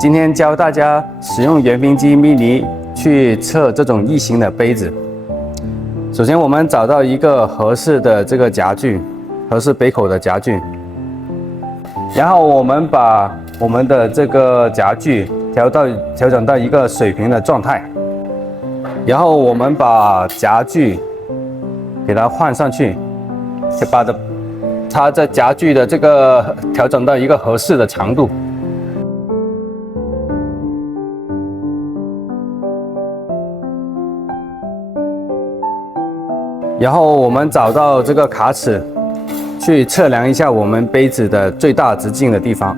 今天教大家使用圆平机 mini 去测这种异形的杯子。首先，我们找到一个合适的这个夹具，合适杯口的夹具。然后我们把我们的这个夹具调整到一个水平的状态。然后我们把夹具给它换上去，就把它的夹具的这个调整到一个合适的长度。然后我们找到这个卡尺，去测量一下我们杯子的最大直径的地方。